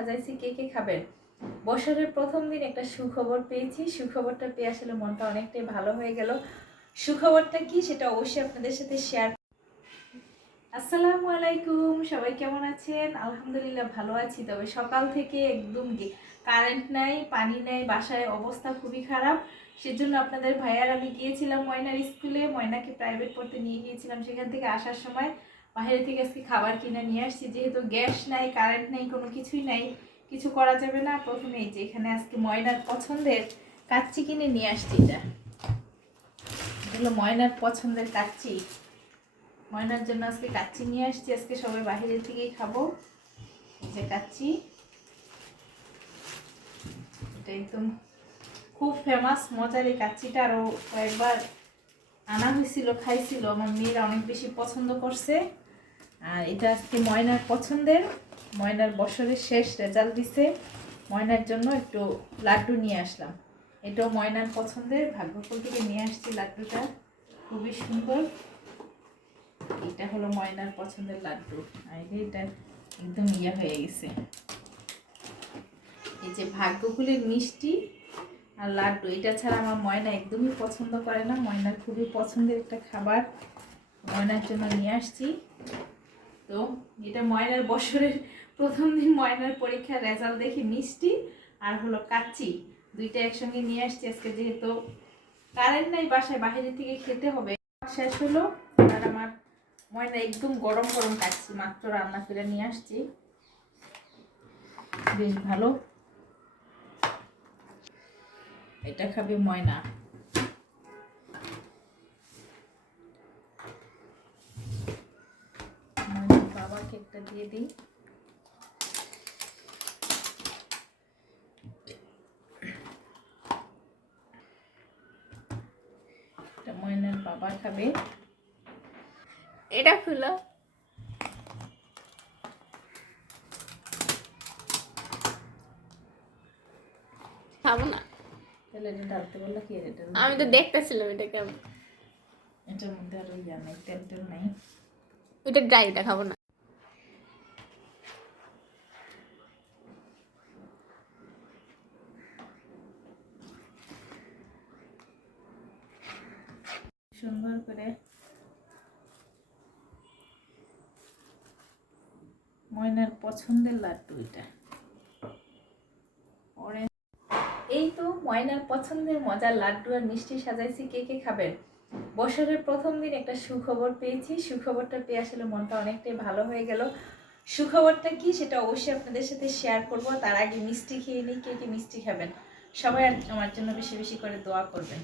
সাজাইছি কে কে খাবেন। বছরের প্রথম দিন একটা সুখবর পেয়েছি। সুখবরটা পেয়ে আসলে মনটা অনেকটাই ভালো হয়ে গেল। সুখবরটা কি সেটা অবশ্যই আপনাদের সাথে শেয়ার। আসসালামু আলাইকুম, সবাই কেমন আছেন? আলহামদুলিল্লাহ ভালো আছি। তবে সকাল থেকে একদম কারেন্ট নাই, পানি নাই, বাসায় অবস্থা খুবই খারাপ। সেজন্য আপনাদের ভাইয়ার আমি গিয়েছিলাম ময়নার স্কুলে, ময়নাকে প্রাইভেট পড়তে নিয়ে গিয়েছিলাম। সেখান থেকে আসার সময় বাইরে থেকে আজকে খাবার কিনে নিয়ে আসছি। যেহেতু গ্যাস নাই, কারেন্ট নাই, কোনো কিছুই নাই, কিছু করা যাবে না। প্রথমে এই যে এখানে আজকে ময়নার পছন্দের কাচ্চি কিনে নিয়ে আসছি। এটা হলো ময়নার পছন্দের কাচ্চি। ময়নার জন্য আজকে কাচ্চি নিয়ে আসছি। আজকে সবাই বাইরে থেকেই খাবো। এই যে কাচ্চি, এটা একদম খুব ফেমাস, মজার এই কাচ্চিটা। আরও কয়েকবার আনা হয়েছিল, খাইছিল, আমার মেয়েরা অনেক বেশি পছন্দ করছে। আর এটা আজকে ময়নার পছন্দের, ময়নার বছরের শেষ রেজাল্ট দিছে, ময়নার জন্য একটু লাড্ডু নিয়ে আসলাম। এটাও ময়নার পছন্দের, ভাগ্যকুল থেকে নিয়ে আসছি লাড্ডুটা, খুবই সুন্দর। এটা হলো ময়নার পছন্দের লাড্ডু। আর এটা একদম ইয়ে হয়ে গেছে। এই যে ভাগ্যকুলের মিষ্টি আর লাড্ডু, এটা ছাড়া আমার ময়না একদমই পছন্দ করে না। ময়নার খুবই পছন্দের একটা খাবার, ময়নার জন্য নিয়ে আসছি। তো এটা ময়নার বছরের প্রথম দিন, ময়নার পরীক্ষার রেজাল্ট দেখে মিষ্টি আর হলো কাচ্চি দুইটা একসঙ্গে নিয়ে আসছি আজকে। যেহেতু কারেন্ট নাই বাসায়, বাইরে থেকে খেতে হবে। শেষ হলো আর আমার ময়না একদম গরম গরম কাচ্চি মাত্র রান্না করে নিয়ে আসছি, বেশ ভালো। এটা খাবে ময়না। ময়নার বাবাকে একটা দিয়ে দিই। এটা ময়নার বাবা খাবে। এটা খুলো। খাবো না। তাহলে এটা ডালতে বললো কি? এটা আমি তো দেখতেছিলাম এটা কেমন। এটার মধ্যে আর ইয়া নাই, তেল টেল নাই। ওইটা ড্রাই, এটা খাবো না। সুন্দর করে ময়নার পছন্দের লাড্ডু এটা। এই তো ময়নার পছন্দের মজার লাড্ডু আর মিষ্টি সাজাইছি কে কে খাবেন। বছরের প্রথম দিন একটা সুখবর পেয়েছি। সুখবরটা পেয়ে আসলে মনটা অনেকটাই ভালো হয়ে গেল। সুখবরটা কি সেটা অবশ্যই আপনাদের সাথে শেয়ার করব। তার আগে মিষ্টি খেয়ে নিই। কে কে মিষ্টি খাবেন? সবাই আমার জন্য বেশি বেশি করে দোয়া করবেন।